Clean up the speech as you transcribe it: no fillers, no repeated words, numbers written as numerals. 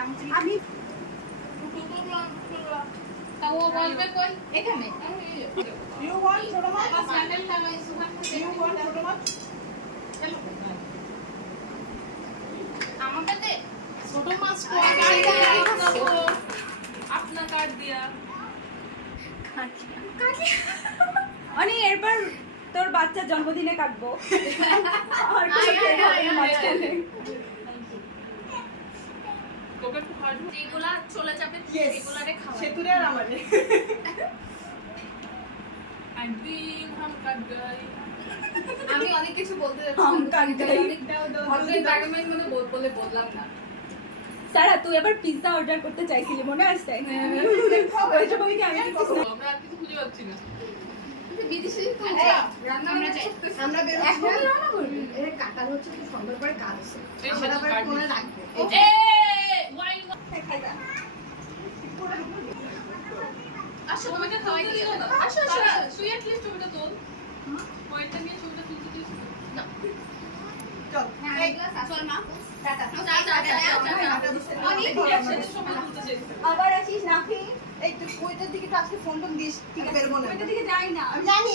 আমি তাও বলবে কই এখানে ইউ ওয়ান্ট ছোট মাছ বাস স্যান্ডেল লাগাই সুহান ইউ ওয়ান্ট ছোট মাছ আমাকে দে ছোট মাছ আপনার কার্ড দিয়া অনি এরপর তোর বাচ্চার জন্মদিনে কাটবো আর কোনো cake হবে না মাঝখানে। তোকে একটু খাওয়াবো যেগুলা চলে যাবে এগুলারে খাওয়া সেতুরে আর আমারে একদিন হাম কাট গই আমি অনেক কিছু বলতে হাম কাট গই। অনেক ডাকুমেন্ট মানে বলে বললাম না সারা তুই এবার পিৎজা অর্ডার করতে চাইছিলি মনে আছে ওই সময় কি আমি কিছু আমরা আর কিছু খুঁজে পাচ্ছি না বিদেশি তো রান্না আমরা যাই আমরা বের এখন রান্না করবি এর কাটার হচ্ছে খুব সুন্দর করে কাজ আছে এই আমরা সাথে আবার কাট কোণে রাখবো এ ওয়াইন আসো তোমাকে খাওয়াই দিও না আসো আসো তুই at least ছবিটা তোল ওইটা নিয়ে ছবিটা তুলতে দিস না চল হ্যাঁ এগুলা চল মা টাটা অনেক একসাথে ছবি তুলতে চাই আবার আসিস নাফি এই তুই ওইটার দিকে তো আজকে ফোন টোন দিস ঠিক বেরবো না ওইটা দিকে যাই না আমি জানি